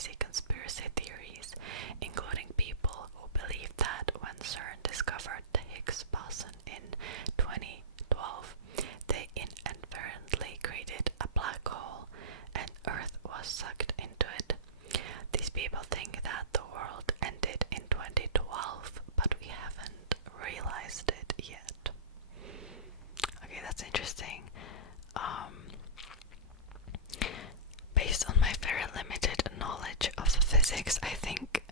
crazy conspiracy theories, including people who believe that when CERN discovered the Higgs boson in 2012, they inadvertently created a black hole and Earth was sucked into it. These people think that the world ended in 2012, but we haven't realized it yet. Okay, that's interesting. Based on my very limited knowledge of physics, I think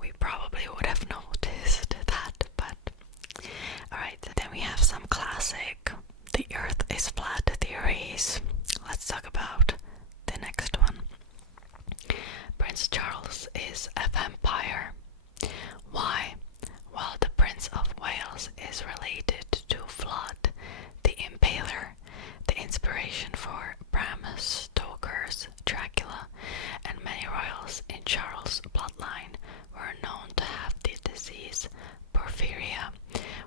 we probably would have noticed that, but alright, then we have some classic the Earth is flat theories. Let's talk about the next one. Prince Charles is a vampire. Why? Well, the Prince of Wales is related to Vlad the Impaler, the inspiration for Bram Stoker's Dracula, and many royals in Charles' bloodline were known to have the disease porphyria,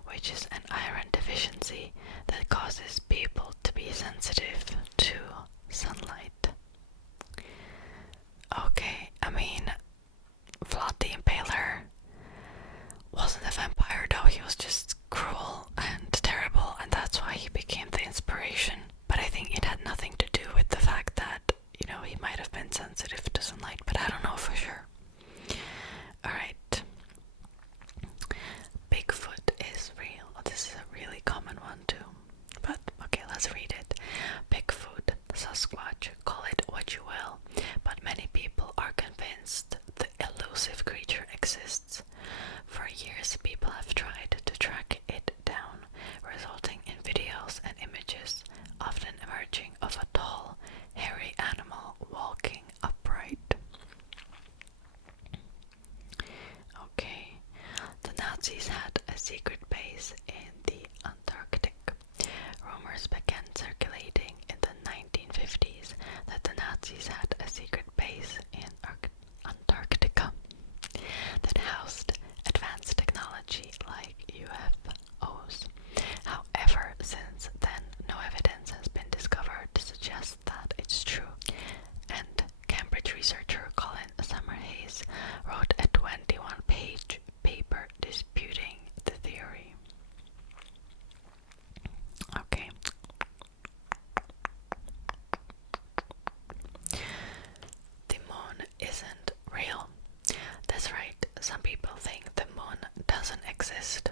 which is an iron deficiency that causes people to be sensitive to sunlight. Okay, I mean, Vlad the Impaler wasn't a vampire though, he was just cruel and terrible, and that's why he became the inspiration. But I think it had nothing to do with the fact that, you know, he might have been sensitive to sunlight, but I don't know for sure. Alright. Bigfoot is real. Oh, this is a really common one too. But okay, let's read it. Bigfoot, Sasquatch, call it what you will, but many people are convinced the elusive creature exists. For years, people have tried to track it down, resulting in videos and images, often emerging of a tall, hairy animal walking upright. Okay, the Nazis had a secret base in the Antarctic. Rumors began circulating in the 1950s that the Nazis had a secret base in Antarctica that housed advanced technology like UFOs. However, since then, no evidence has been discovered to suggest that it's true, and Cambridge researcher Colin Summerhays wrote a 21-page paper disputing the theory. Okay. The moon isn't real. That's right, some people think the moon doesn't exist.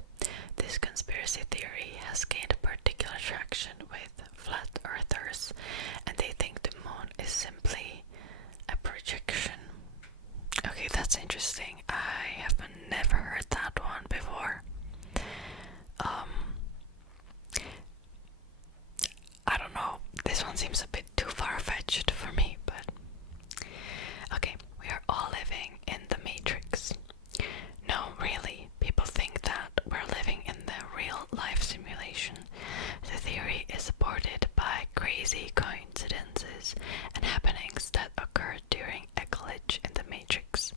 This conspiracy theory has gained particular traction with flat earthers, and they think the moon is simply a projection. Okay, that's interesting. I have never heard that one before. I don't know, this one seems a bit too far-fetched for me, but okay, we are all living in the Matrix. No, really, people think that we're living in the real-life simulation. The theory is supported by crazy coincidences and happenings that occur during a glitch in the Matrix.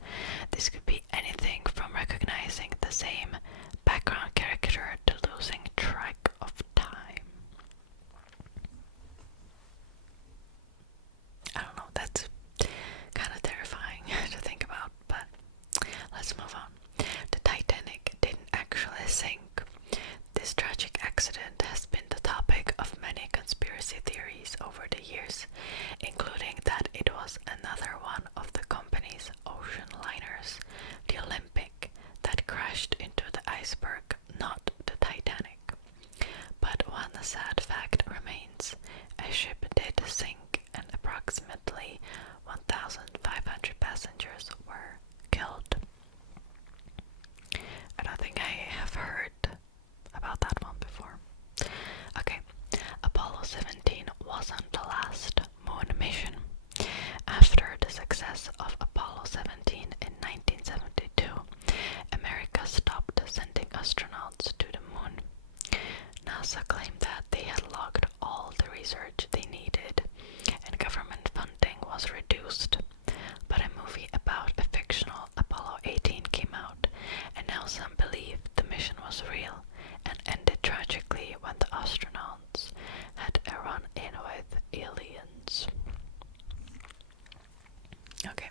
This could be anything from recognizing the same background character to losing track of time. I don't know, that's kind of terrifying to think about, but let's move on. The Titanic didn't actually sink. This tragic accident has been the topic of many conspiracy theories over the years, including that it was another one of the company's ocean liners, the Olympic, that crashed into the iceberg, not the Titanic. But one sad fact remains: a ship did sink and approximately 1,500 passengers were killed. I don't think I have heard about that one before. Okay, Apollo 17 wasn't the last moon mission. After the success of Apollo 17 in 1972, America stopped sending astronauts to the moon. NASA claimed that they had logged all the research they needed, and government funding was reduced. But a movie about a fictional Apollo 18 came out, and now some believe the mission was real and ended tragically when the astronauts had a run-in with aliens. Okay,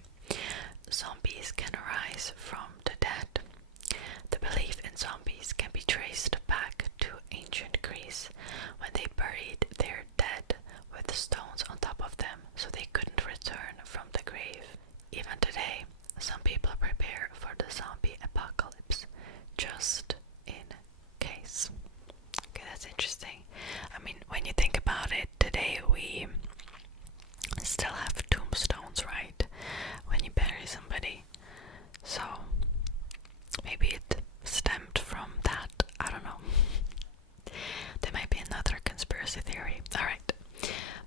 Alright.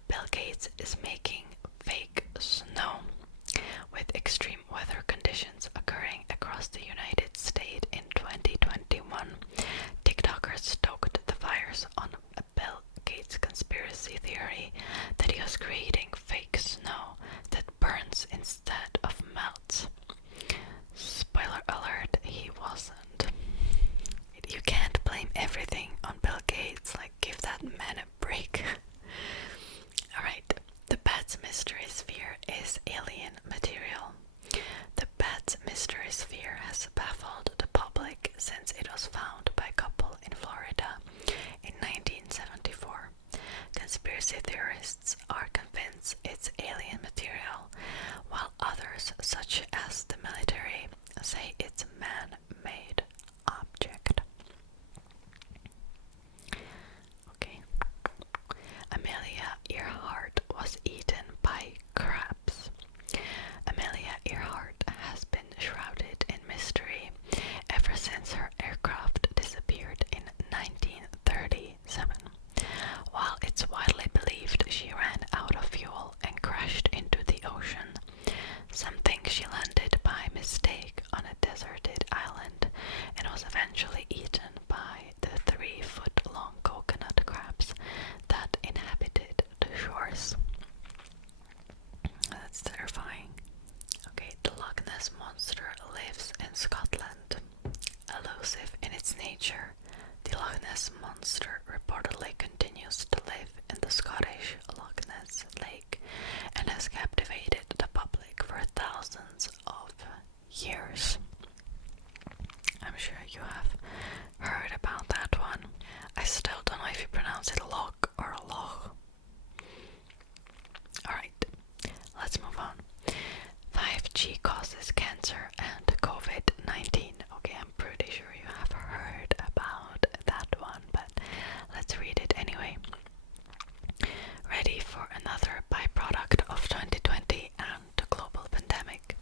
Bill Gates is making fake snow with extreme weather conditions occurring across the United States in 2021. TikTokers stoked the fires on a Bill Gates conspiracy theory that he was creating fake snow that burns instead of melts. Spoiler alert, he wasn't. You can't blame everything on Bill Gates, like give that man a break. Alright, the Bat's mystery sphere is alien material. The Bat's mystery sphere has baffled the public since it was found by a couple in Florida in 1974. Conspiracy theorists are convinced it's alien material, while others, such as the military, say it's a man-made object. Okay. Amelia Earhart was eaten by crabs. Amelia Earhart has been shrouded in mystery ever since her aircraft disappeared in 1937. While it's widely believed she ran out of fuel and crashed into the ocean, some think she landed by mistake on a deserted island and was eventually eaten by the 3-foot-long coconut crabs that inhabited the shores. That's terrifying. Okay, the Loch Ness monster lives in Scotland. Elusive in its nature, the Loch Ness monster reportedly continues to live in the Scottish Loch Ness Lake and has captivated the public for thousands of years. I'm sure you have heard about that one. I still don't know if you pronounce it Loch or Loch. Alright, let's move on. 5G causes cancer and COVID-19. Okay, I'm pretty sure you have heard about that one, but let's read it anyway. Ready for another byproduct of 2020 and the global pandemic.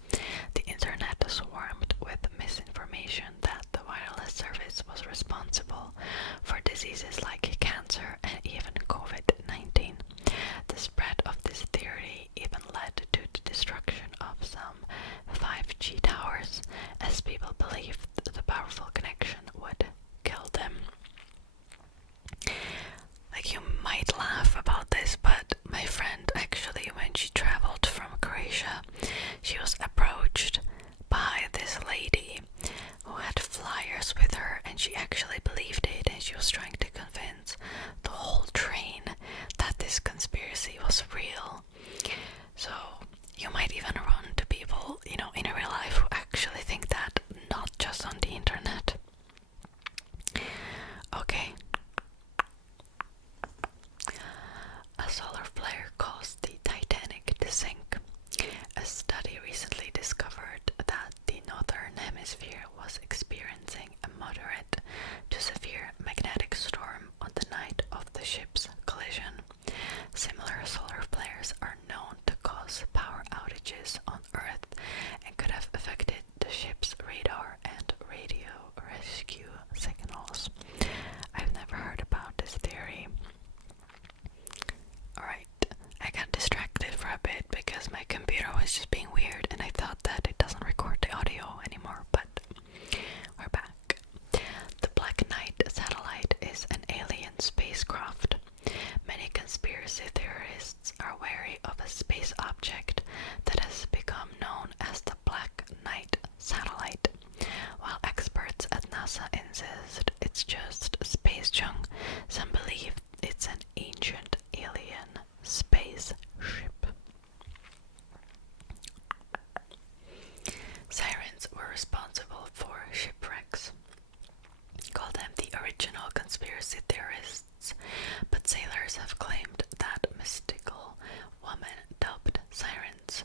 The internet swarmed with misinformation that the wireless service was responsible for diseases like cancer and even COVID-19. The spread of this theory even led to the destruction of some 5G towers, as people believed the powerful connection would kill them. Like, you might laugh about this, but my friend actually, when she traveled from Croatia, she was approached by this lady who had flyers with her, and she actually believed it, and she was trying to convince the whole train that this conspiracy was real. So you might even run into people, in real life who actually think that, not just on the internet. Okay. A solar flare caused the Titanic to sink. A study recently discovered that the northern hemisphere was experiencing a moderate to severe magnetic storm on the night of the ship's collision. Similar solar flares are known to cause power outages on Earth and could have affected the ship's radar and radio rescue signals. I've never heard about this theory. Alright, I got distracted for a bit because my computer was just being weird and I thought that it doesn't record the audio anymore, but we're back. The Black Knight satellite is an alien spacecraft. Many conspiracy theorists are wary of a space object that has become known as the Black Knight satellite. While experts at NASA insist it's just space junk, some believe it's an ancient alien spaceship. Sirens were responsible for shipwrecks. Call them the original conspiracy theorists, but sailors have claimed that mystical woman dubbed Sirens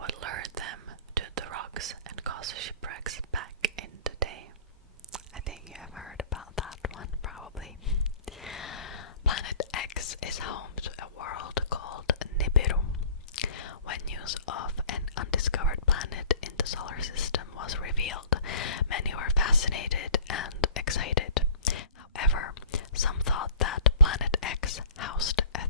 would lure them to the rocks and cause shipwrecks back in the day. I think you have heard about that one, probably. Planet X is home to a world called Nibiru. When news of an undiscovered planet in the solar system was revealed, many were fascinated and excited. However, some thought that Planet X housed a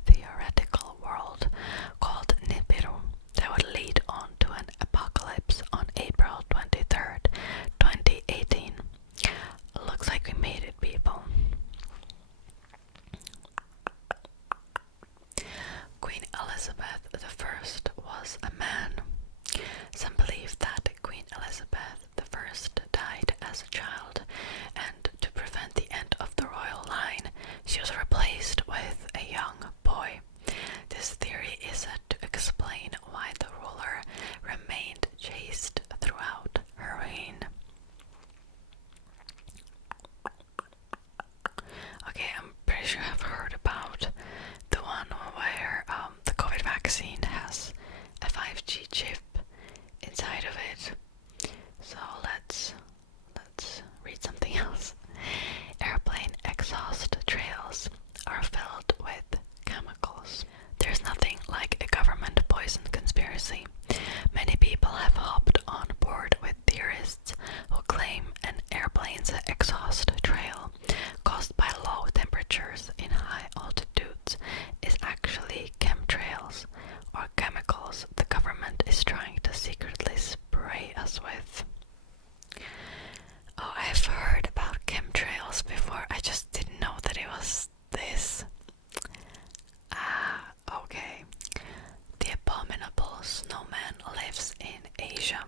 high altitudes is actually chemtrails, or chemicals the government is trying to secretly spray us with. Oh, I've heard about chemtrails before, I just didn't know that it was this. Okay. The abominable snowman lives in Asia.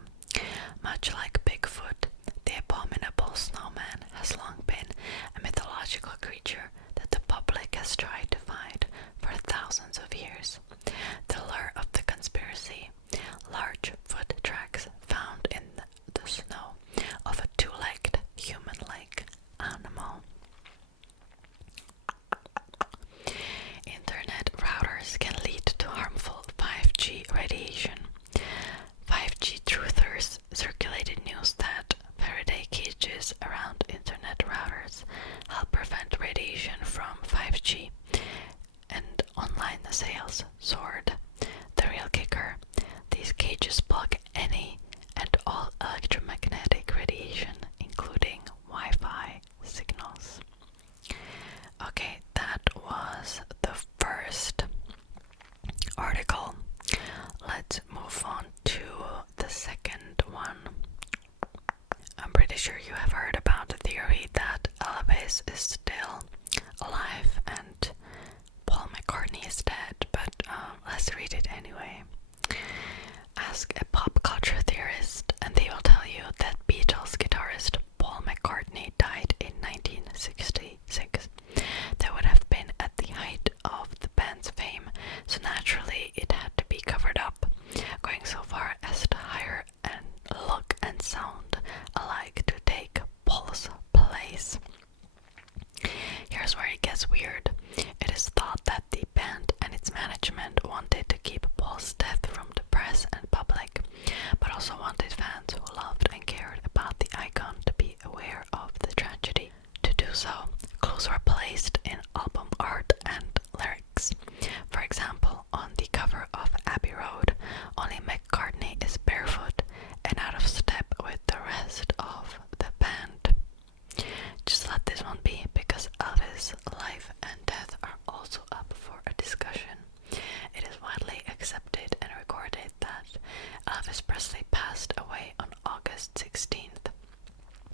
Much like Bigfoot, the abominable snowman has long been a mythological creature that the public has tried to find for thousands of years. The lure of the conspiracy: large foot tracks found in the snow of a two-legged, human-like animal. Internet routers can lead to harmful 5G radiation. 5G truthers circulated news that Faraday cages around internet routers help prevent radiation from 5G, and online sales soared. The real kicker: these cages block any and all electromagnetic radiation, including Wi-Fi signals. Okay, that was the first article. Let's move on to the second one. I'm pretty sure you have heard about the theory that Elvis is still alive and Paul McCartney is dead, but let's read it anyway. Ask a pop culture theorist and they will tell you that Beatles guitarist Paul McCartney died in 1966. That would have been at the height of the band's fame, so naturally it had to be covered up, going so far as to hire and look and sound alike to take Paul's place. Here's where it gets weird. It is thought that the band and its management wanted to keep Paul's death from the press and public, but also wanted fans who loved and cared about the icon to be aware of the tragedy. To do so, clues were placed in album art and lyrics. For example, on the cover of Abbey Road, only McCartney is barefoot and out of step with the rest of the band. Just let this one be, because Elvis' life and death are also up for a discussion. It is widely accepted and recorded that Elvis Presley passed away on August 16th,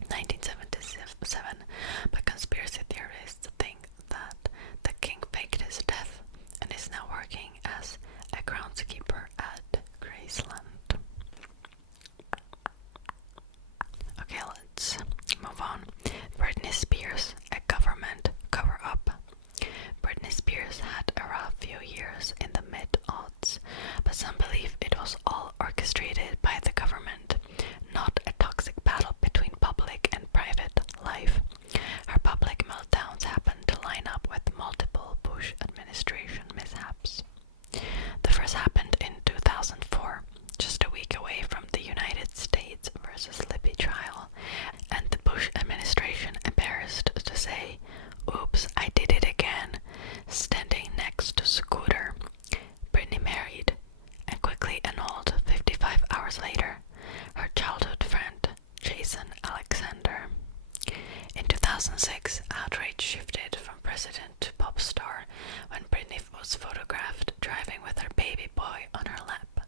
1977, but conspiracy theorists think that the king faked his death and is now working as a groundskeeper at Graceland. Okay, let's move on. Britney Spears, a government cover-up. Britney Spears had a rough few years in the mid-aughts, but some believe it was all orchestrated by the government, not a toxic battle between public and private life. Her public meltdowns happened to line up with multiple Bush administration mishaps. The first happened in 2004, just a week away from the United States versus Libby trial, and the Bush administration, embarrassed to say, "Oops, I did it again," standing next to Scooter. Britney married and quickly annulled 55 hours later her childhood friend Jason Alexander. In 2006, outrage shifted from president to pop star when Britney was photographed driving with her baby boy on her lap.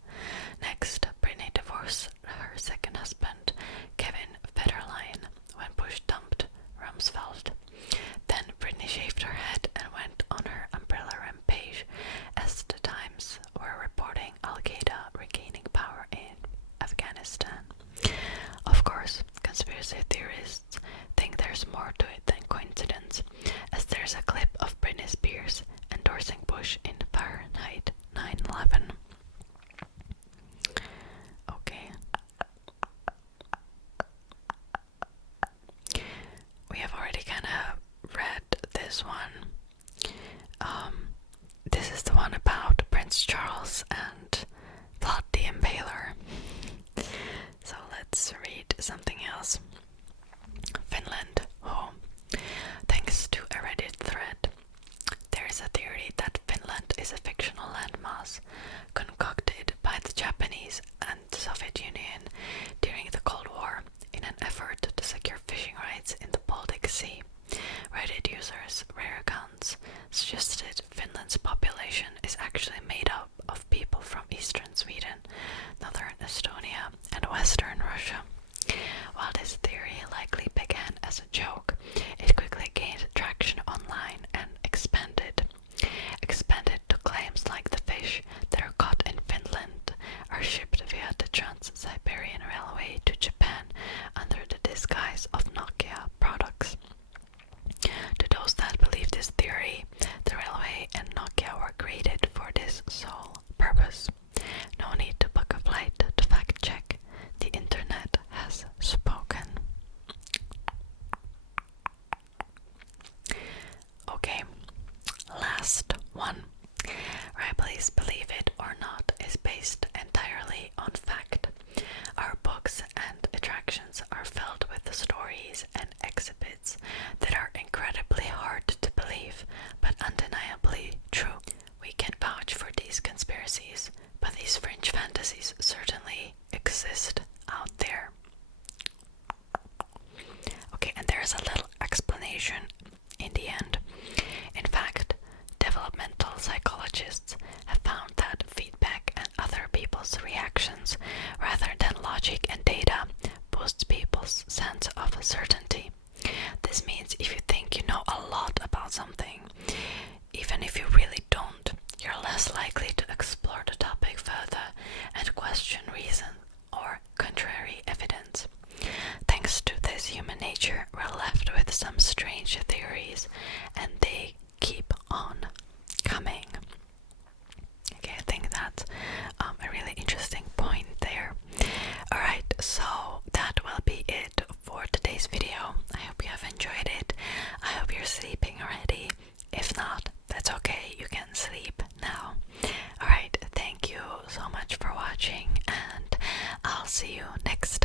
Next, Britney divorced her second husband, Kevin Federline, when Bush dumped Rumsfeld. Then Britney shaved her head and went on her umbrella rampage as the Times were reporting Al-Qaeda regaining power in Afghanistan. Of course, conspiracy theorists think there's more to it than coincidence, as there's a clip of Britney Spears endorsing Bush in Fahrenheit 9/11. Okay. We have already kind of read this one. This is the one about Prince Charles and Vlad the Impaler. So let's read something else. Finland. Oh, thanks to a Reddit thread, there is a theory that Finland is a fictional landmass concocted by the Japanese and the Soviet Union during the Cold War in an effort to secure fishing rights in the Baltic Sea. Reddit users, rare accounts, suggested Finland's population is actually made up of people from eastern Sweden, northern Estonia, and western Russia. While this theory likely began as a joke, it quickly gained traction online and expanded to claims like the fish that are caught in Finland are shipped via the Trans-Siberian Railway to Japan under the disguise of Nokia products. To those that believe this theory, the railway and Nokia were created for this sole purpose. No need to book a flight to fact check. The internet has spoken. Okay, last one. Ripley's Believe It or Not is based entirely on fact. Our books and attractions are filled with stories and exhibits that are incredibly hard to believe, but undeniably true. We can vouch for these conspiracies, but these fringe fantasies certainly exist out there. Okay, and there's a little explanation in the end. In fact, developmental psychologists have found that feedback and other people's reactions, rather than logic and data, boosts people's sense of certainty. This means if you think you know a lot about something, even if you really don't, you're less likely to explore the topic further and question reason or contrary evidence. Thanks to this human nature, we're left with some strange theories, and they keep on coming. Okay, I think that's a really interesting point there. Alright, so that will be it for today's video. I hope you have enjoyed it. I hope you're sleeping already. If not, that's okay, you can sleep now. Alright, thank you so much for watching, and I'll see you next